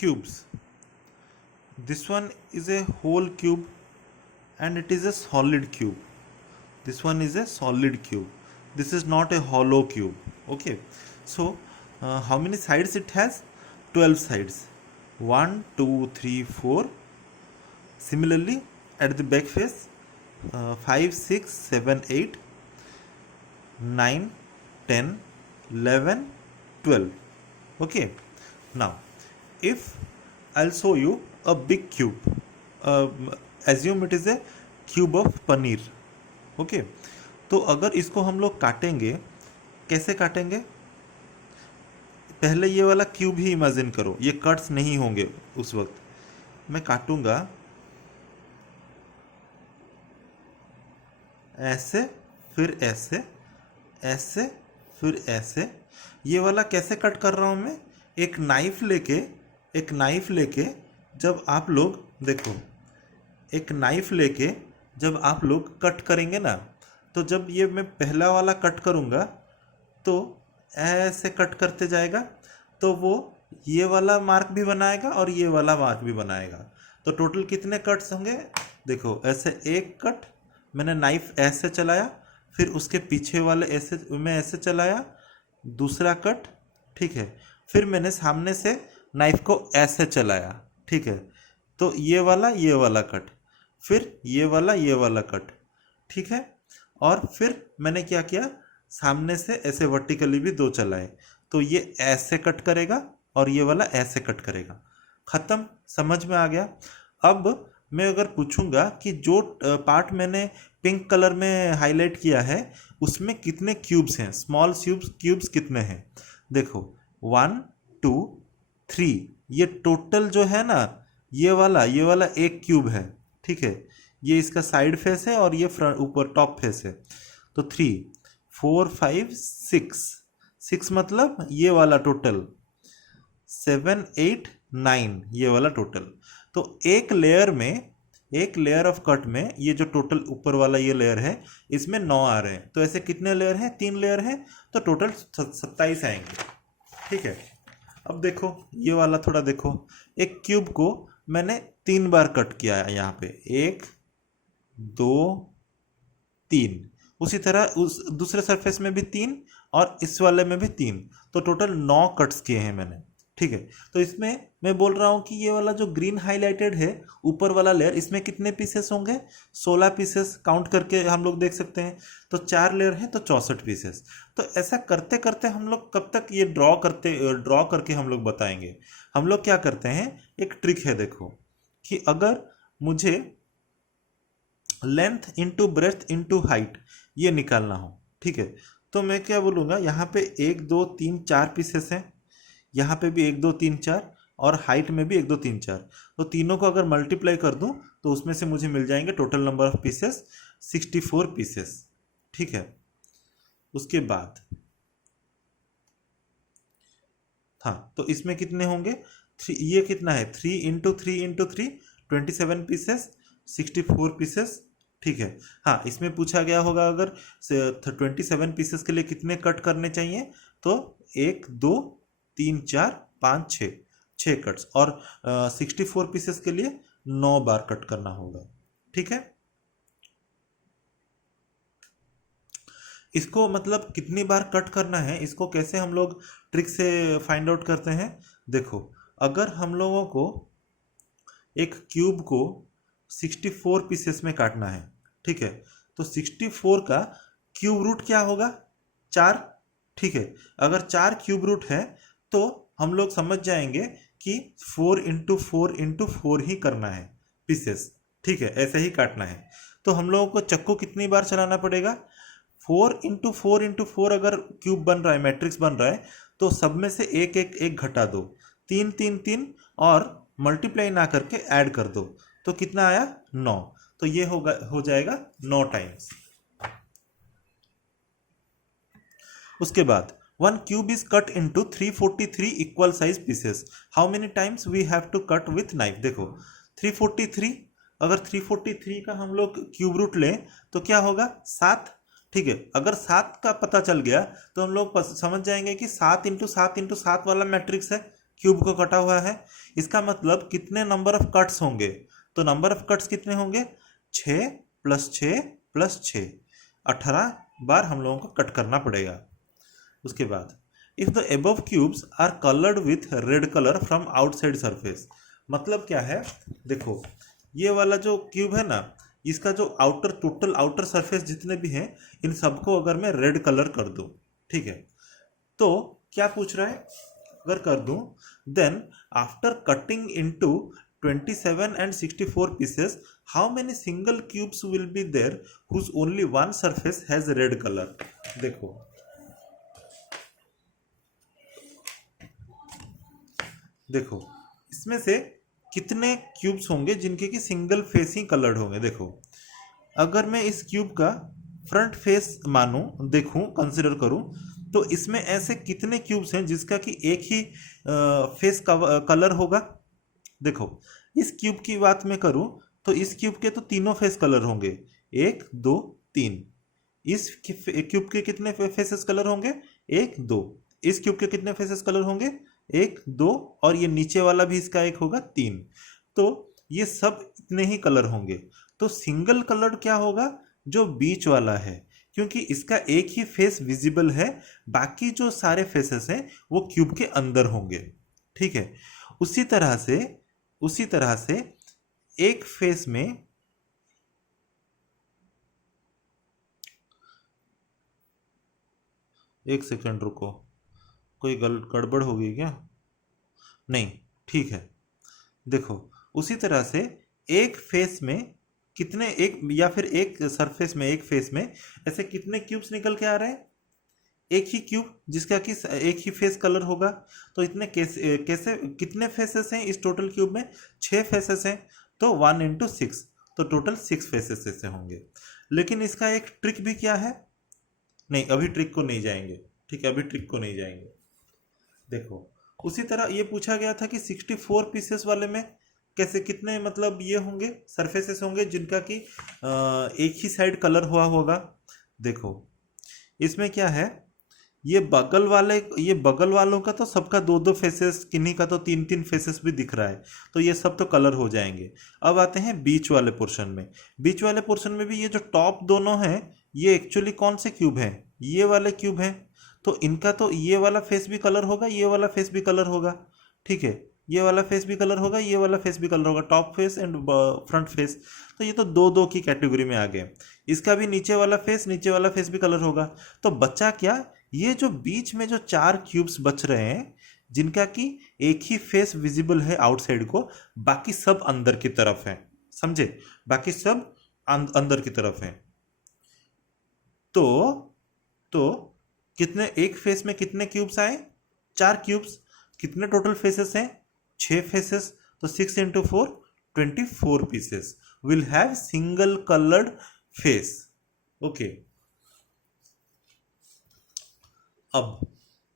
cubes. This one is a whole cube and it is a solid cube. This one is a solid cube. This is not a hollow cube. Okay. So how many sides it has? 12 sides. 1, 2, 3, 4. Similarly, at the back face, 5, 6, 7, 8, 9, 10, 11, 12. Okay. Now, if I'll show you a big cube, assume it is a cube of paneer. Okay. तो अगर इसको हम लोग काटेंगे, कैसे काटेंगे? पहले ये वाला क्यूब ही इमेजिन करो, ये कट्स नहीं होंगे उस वक्त. मैं काटूंगा ऐसे, फिर ऐसे, ऐसे, फिर ऐसे. ये वाला कैसे कट कर रहा हूं मैं? एक नाइफ लेके जब आप लोग देखो, एक नाइफ लेके जब आप लोग कट करेंगे ना, तो जब ये मैं पहला वाला कट करूंगा तो ऐसे कट करते जाएगा, तो वो ये वाला मार्क भी बनाएगा और ये वाला मार्क भी बनाएगा. तो टोटल कितने कट्स होंगे? देखो, ऐसे एक कट मैंने नाइफ ऐसे चलाया, फिर उसके पीछे वाले ऐसे मैं ऐसे चलाया, दूसरा कट, ठीक है. फिर मैंने सामने से नाइफ को ऐसे चलाया, ठीक है. तो ये वाला कट, फिर ये वाला कट, ठीक है. और फिर मैंने क्या किया, सामने से ऐसे वर्टिकली भी 2 चलाए, तो ये ऐसे कट करेगा और ये वाला ऐसे कट करेगा. खत्म. समझ में आ गया? अब मैं अगर पूछूंगा कि जो पार्ट मैंने पिंक कलर में हाईलाइट किया है उसमें कितने क्यूब्स हैं, स्मॉल क्यूब्स कितने हैं? देखो, 1, 2, 3. ये टोटल जो है ना, ये वाला एक क्यूब है, ठीक है. ये इसका साइड फेस है और ये फ्रंट ऊपर टॉप फेस है. तो 3, 4, 5, 6 मतलब ये वाला टोटल, 7, 8, 9 ये वाला टोटल. तो एक लेयर ऑफ कट में ये जो टोटल ऊपर वाला ये लेयर है, इसमें 9 आ रहे हैं. तो ऐसे कितने लेयर हैं? 3 लेयर हैं, तो टोटल 27 आएंगे, ठीक है. अब देखो, ये वाला थोड़ा देखो. एक क्यूब को मैंने 3 बार कट किया है यहाँ पे, 1, 2, 3. उसी तरह उस दूसरे सरफेस में भी 3 और इस वाले में भी 3. तो टोटल 9 कट्स किए हैं मैंने, ठीक है. तो इसमें मैं बोल रहा हूँ कि ये वाला जो ग्रीन हाईलाइटेड है ऊपर वाला लेयर, इसमें कितने पीसेस होंगे? 16 पीसेस काउंट करके हम लोग देख सकते हैं. तो 4 लेयर हैं तो 64 पीसेस. तो ऐसा करते करते हम लोग कब तक ये ड्रॉ करके हम लोग बताएंगे. हम लोग क्या करते हैं, एक ट्रिक है, देखो, कि अगर मुझे length into breadth into height ये निकालना हो, ठीक है, तो मैं क्या बोलूँगा, यहाँ पे 1, 2, 3, 4 पीसेस हैं, यहाँ पे भी 1, 2, 3, 4 और हाइट में भी 1, 2, 3, 4. तो तीनों को अगर मल्टीप्लाई कर दूं तो उसमें से मुझे मिल जाएंगे total number of pieces 64 pieces, ठीक है. उसके बाद हाँ, तो इसमें कितने होंगे? ये कितना है? 3 इंटू 3 इंटू 3, 27 पीसेस, 64 पीसेस, ठीक है. हाँ, इसमें पूछा गया होगा अगर 27 पीसेस के लिए कितने कट करने चाहिए, तो 1, 2, 3, 4, 5, 6 कट्स, और 64 पीसेस के लिए 9 बार कट करना होगा, ठीक है. इसको मतलब कितनी बार कट करना है, इसको कैसे हम लोग ट्रिक से फाइंड आउट करते हैं? देखो, अगर हम लोगों को एक क्यूब को 64 पीसेस में काटना है, ठीक है, तो 64 का क्यूब रूट क्या होगा? 4, ठीक है. अगर 4 क्यूब रूट है तो हम लोग समझ जाएंगे कि 4 इंटू 4 इंटू 4 ही करना है पीसेस, ठीक है, ऐसे ही काटना है. तो हम लोगों को चक्कू कितनी बार चलाना पड़ेगा? 4 इंटू 4 इंटू 4 अगर क्यूब बन रहा है, मैट्रिक्स बन रहा है, तो सब में से एक घटा दो, 3, 3, 3 और मल्टीप्लाई ना करके ऐड कर दो, तो कितना आया? 9. तो ये हो जाएगा 9 टाइम्स. उसके बाद 1 cube is cut into 343 equal size pieces. How many times we have to cut with knife? देखो, 343, अगर 343 का हम लोग क्यूब रूट लें तो क्या होगा? 7, ठीक है. अगर 7 का पता चल गया तो हम लोग समझ जाएंगे कि 7 इंटू 7 इंटू 7 वाला मैट्रिक्स है, क्यूब को कटा हुआ है। इसका मतलब कितने नंबर ऑफ कट्स होंगे, तो नंबर ऑफ कट्स कितने होंगे, 6 + 6 + 6, 18 बार हम लोगों को कट करना पड़ेगा। उसके बाद if the above cubes are coloured with red colour from outside surface, मतलब क्या है, देखो ये वाला जो क्यूब है ना, इसका जो आउटर टोटल आउटर सरफेस जितने भी हैं इन सबको अगर मैं रेड कलर कर दूं, ठीक है, तो क्या पूछ रहा है, अगर कर दूं then after cutting into 27 and 64 pieces how many single cubes will be there whose only one surface has red color। देखो देखो इसमें से कितने क्यूब्स होंगे जिनके की सिंगल फेस ही कलर्ड होंगे। देखो अगर मैं इस क्यूब का फ्रंट फेस मानूं, देखूं, कंसिडर करूं, तो इसमें ऐसे कितने क्यूब्स हैं जिसका कि एक ही फेस कलर होगा। देखो इस क्यूब की बात मैं करूं तो इस क्यूब के तो तीनों फेस कलर होंगे, 1 2 3। इस क्यूब के कितने फेसेस कलर होंगे, 1 2। इस क्यूब के कितने फेसेस कलर होंगे, 1 2, और ये नीचे वाला भी इसका एक होगा, 3। तो ये सब इतने ही कलर होंगे। तो सिंगल कलर क्या होगा, जो बीच वाला है, क्योंकि इसका एक ही फेस विजिबल है, बाकी जो सारे फेसेस हैं वो क्यूब के अंदर होंगे। ठीक है, उसी तरह से एक फेस में एक सेकंड रुको, कोई गड़बड़ होगी क्या, नहीं ठीक है। देखो उसी तरह से एक फेस में कितने, एक या फिर एक सरफेस में, एक फेस में ऐसे कितने क्यूब्स निकल के आ रहे हैं, एक ही क्यूब जिसका कि एक ही फेस कलर होगा। तो इतने कैसे कितने फेसेस हैं इस टोटल क्यूब में, 6 फेसेस हैं, तो 1 × 6, तो टोटल 6 फेसेस ऐसे होंगे। लेकिन इसका एक ट्रिक भी क्या है, नहीं अभी ट्रिक को नहीं जाएंगे, ठीक है, अभी ट्रिक को नहीं जाएंगे। देखो उसी तरह ये पूछा गया था कि 64 पीसेस वाले में कैसे कितने मतलब ये होंगे सरफेसेस होंगे जिनका कि एक ही साइड कलर हुआ होगा। देखो इसमें क्या है, ये बगल वालों का तो सबका 2 फेसेस, किन्हीं का तो 3 फेसेस भी दिख रहा है, तो ये सब तो कलर हो जाएंगे। अब आते हैं बीच वाले पोर्शन में। बीच वाले पोर्शन में भी ये जो टॉप दोनों हैं ये एक्चुअली कौन से क्यूब हैं, ये वाले क्यूब हैं, तो इनका तो ये वाला फेस भी कलर होगा, ये वाला फेस भी कलर होगा। ठीक है, ये वाला फेस भी कलर होगा, ये वाला फेस भी कलर होगा, top face and front face. तो ये तो 2 की कैटेगरी में आ गए। इसका भी नीचे वाला फेस भी कलर होगा। तो बचा क्या, ये जो बीच में जो 4 क्यूब्स बच रहे हैं जिनका कि एक ही फेस विजिबल है आउटसाइड को, बाकी सब अंदर की तरफ है, समझे, बाकी सब अंदर की तरफ है। तो कितने, एक फेस में कितने क्यूब्स आए, 4 क्यूब्स। कितने टोटल फेसेस हैं, 6 फेसेस, तो 6 × 4 24 pieces will have single coloured face. Okay, अब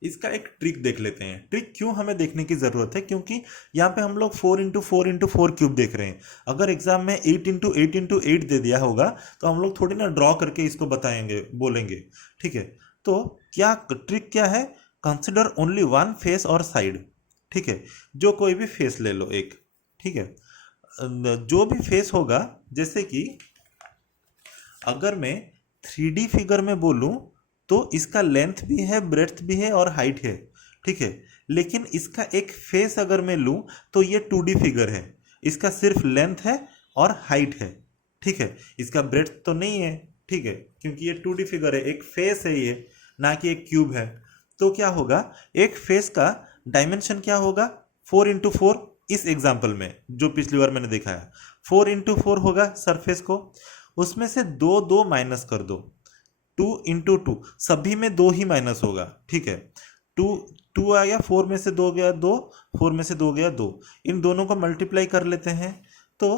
इसका एक ट्रिक देख लेते हैं। ट्रिक क्यों हमें देखने की जरूरत है, क्योंकि यहाँ पे हम लोग 4 × 4 × 4 क्यूब देख रहे हैं। अगर एग्जाम में 8 × 8 × 8 दे दिया होगा तो हम लोग थोड़ी ना ड्रॉ करके इसको बताएंगे, बोलेंगे। ठीक है, तो क्या ट्रिक क्या है, कंसिडर ओनली 1 फेस और साइड। ठीक है, जो कोई भी फेस ले लो एक। ठीक है, जो भी फेस होगा, जैसे कि अगर मैं 3D फिगर में बोलूं तो इसका लेंथ भी है, ब्रेड्थ भी है और हाइट है। ठीक है, लेकिन इसका एक फेस अगर मैं लूं तो ये 2D फिगर है, इसका सिर्फ लेंथ है और हाइट है। ठीक है, इसका ब्रेड्थ तो नहीं है, ठीक है, क्योंकि ये 2D फिगर है, एक फेस है ये, ना कि एक क्यूब है। तो क्या होगा, एक फेस का डायमेंशन क्या होगा, 4 × 4। इस एग्जाम्पल में जो पिछली बार मैंने दिखाया 4 × 4 होगा सरफेस को, उसमें से 2 माइनस कर दो, 2 × 2, सभी में 2 ही माइनस होगा। ठीक है, 2 आ गया, 4 में से 2 गया 2, 4 में से 2 गया 2, इन दोनों को मल्टीप्लाई कर लेते हैं, तो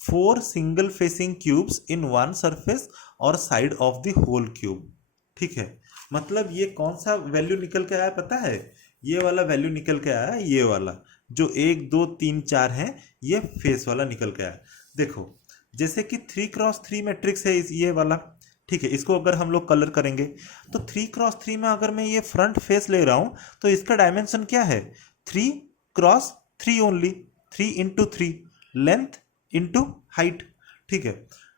4 single facing cubes in 1 surface और side of the whole cube. ठीक है, मतलब ये कौन सा वैल्यू निकल के आया पता है, ये वाला वैल्यू निकल के आया, ये वाला जो 1 2 3 4 है, ये फेस वाला निकल के आया। देखो जैसे कि 3 × 3 मैट्रिक्स है ये वाला। ठीक है, इसको अगर हम लोग कलर करेंगे तो 3 × 3 में अगर मैं ये फ्रंट फेस ले रहा हूं तो इसका डायमेंशन क्या है, 3 cross 3 only, 3 into 3 length into height, ठीक है।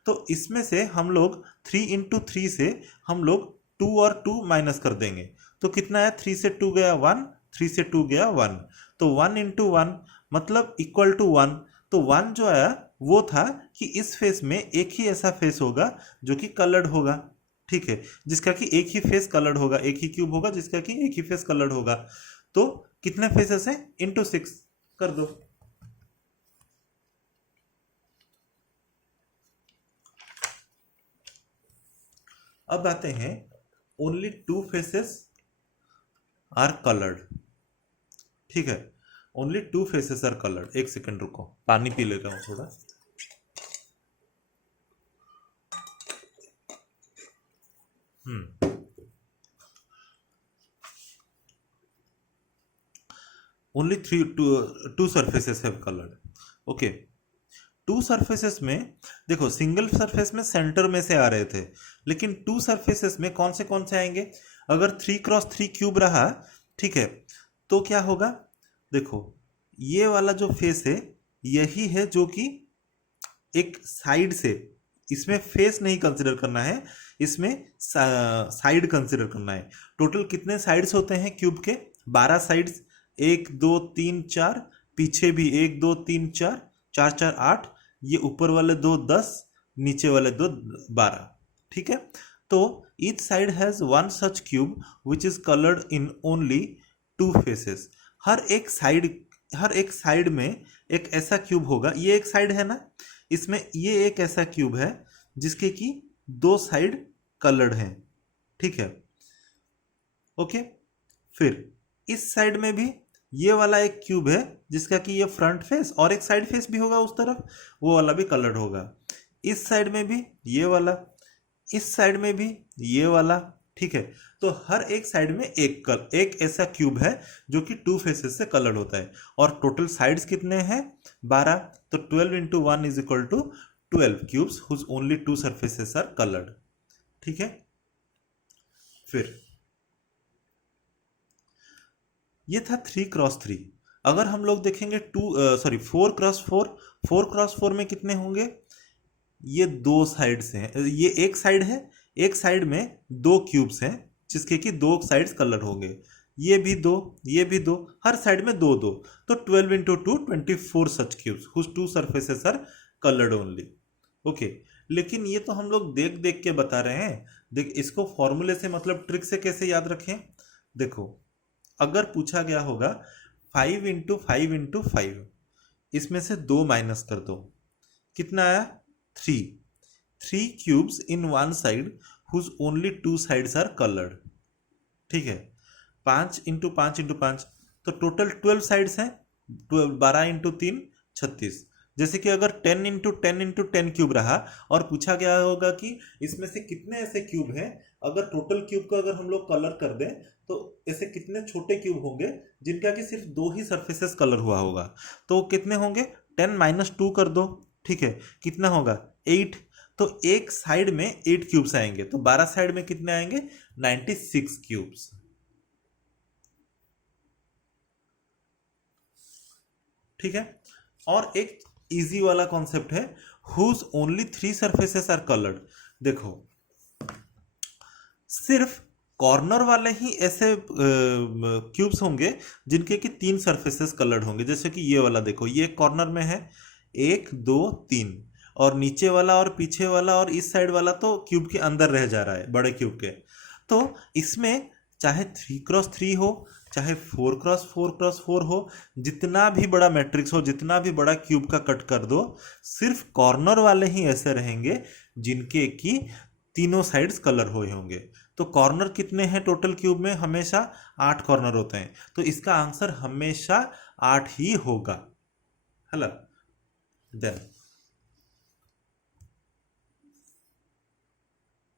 तो इसमें से हम लोग 3 इंटू 3 से हम लोग 2 और 2 माइनस कर देंगे, तो कितना है, 3 से 2 गया 1, 3 से 2 गया 1, तो 1 इंटू 1 मतलब इक्वल टू 1। तो 1 जो आया वो था कि इस फेस में एक ही ऐसा फेस होगा जो कि कलर्ड होगा, ठीक है, जिसका कि एक ही फेस कलर्ड होगा, एक ही क्यूब होगा जिसका कि एक ही फेस कलर्ड होगा। तो कितने फेसेस हैं, इंटू 6 कर दो। अब आते हैं ओनली 2 फेसेस आर कलर्ड, ठीक है, ओनली 2 फेसेस आर कलर्ड। एक सेकेंड रुको, पानी पी लेता हूं थोड़ा। Only 2 surfaces have coloured, okay. 2 surfaces में देखो, सिंगल सरफेस में सेंटर में से आ रहे थे, लेकिन 2 सर्फेसेस में कौन से आएंगे, अगर 3x3 क्यूब रहा, ठीक है, तो क्या होगा, देखो ये वाला जो फेस है यही है जो कि एक साइड से, इसमें फेस नहीं कंसिडर करना है, इसमें साइड कंसिडर करना है। टोटल कितने साइड्स होते हैं क्यूब के, 12 साइड्स, 1 2 3 4, पीछे भी 1 2 3 4, 4 4 8, ये ऊपर वाले 2 10, नीचे वाले 2 12, ठीक है। तो each side has one such cube which is coloured in only 2 faces. हर एक साइड में एक ऐसा क्यूब होगा, ये एक साइड है ना, इसमें ये एक ऐसा क्यूब है जिसके कि 2 साइड कलर्ड हैं, ठीक है, ओके। फिर इस साइड में भी ये वाला एक क्यूब है जिसका कि ये फ्रंट फेस और एक साइड फेस भी होगा उस तरफ, वो वाला भी कलर्ड होगा। इस साइड में भी ये वाला, इस साइड में भी ये वाला, ठीक है। तो हर एक साइड में एक ऐसा क्यूब है जो कि 2 फेसेस से कलर्ड होता है। और टोटल साइड्स कितने हैं, 12, तो 12 into 1 is equal to 12 cubes whose only 2 surfaces are coloured, ठीक है। फिर ये था 3x3। अगर हम लोग देखेंगे 4x4, 4x4 में कितने होंगे, ये 2 साइड्स हैं, ये एक साइड है, एक साइड में 2 क्यूब्स हैं जिसके कि 2 साइड्स कलर होंगे, ये भी 2, ये भी 2, हर साइड में 2 2, तो 12 into 2 24 such cubes whose 2 surfaces are coloured only, okay. लेकिन ये तो हम लोग देख देख के बता रहे हैं, देख इसको फॉर्मूले से मतलब ट्रिक से कैसे याद रखें। देखो अगर पूछा गया होगा 5 इंटू 5 इंटू 5, इसमें से 2 माइनस कर दो, कितना आया, 3 cubes in one side whose only 2 sides are coloured, ठीक है। 5 इंटू 5 इंटू 5, तो टोटल 12 साइड्स हैं, 12 इंटू 3 36। जैसे कि अगर 10 इंटू 10 इंटू 10 क्यूब रहा और पूछा गया होगा कि इसमें से कितने ऐसे क्यूब हैं, अगर टोटल क्यूब को अगर हम लोग कलर कर दें तो ऐसे कितने छोटे क्यूब होंगे जिनका कि सिर्फ 2 ही सरफेसेस कलर हुआ होगा, तो कितने होंगे, 10 माइनस 2 कर दो, ठीक है, कितना होगा 8। तो एक साइड में 8 क्यूब्स आएंगे, तो 12 साइड में कितने आएंगे, 96 क्यूब्स, ठीक है। और एक इजी वाला कॉन्सेप्ट है whose only 3 surfaces are coloured. देखो सिर्फ कॉर्नर वाले ही ऐसे क्यूब्स होंगे जिनके कि 3 सरफेसेस कलर्ड होंगे, जैसे कि ये वाला देखो, ये कॉर्नर में है 1 2 3, और नीचे वाला और पीछे वाला और इस साइड वाला तो क्यूब के अंदर रह जा रहा है, बड़े क्यूब के। तो इसमें चाहे 3x3 हो, चाहे 4x4 हो, जितना भी बड़ा मैट्रिक्स हो, जितना भी बड़ा क्यूब का कट कर दो, सिर्फ कॉर्नर वाले ही ऐसे रहेंगे जिनके कि तीनों साइड्स कलर हुए होंगे। तो कॉर्नर कितने हैं टोटल क्यूब में, हमेशा 8 कॉर्नर होते हैं, तो इसका आंसर हमेशा 8 ही होगा, है ना। देन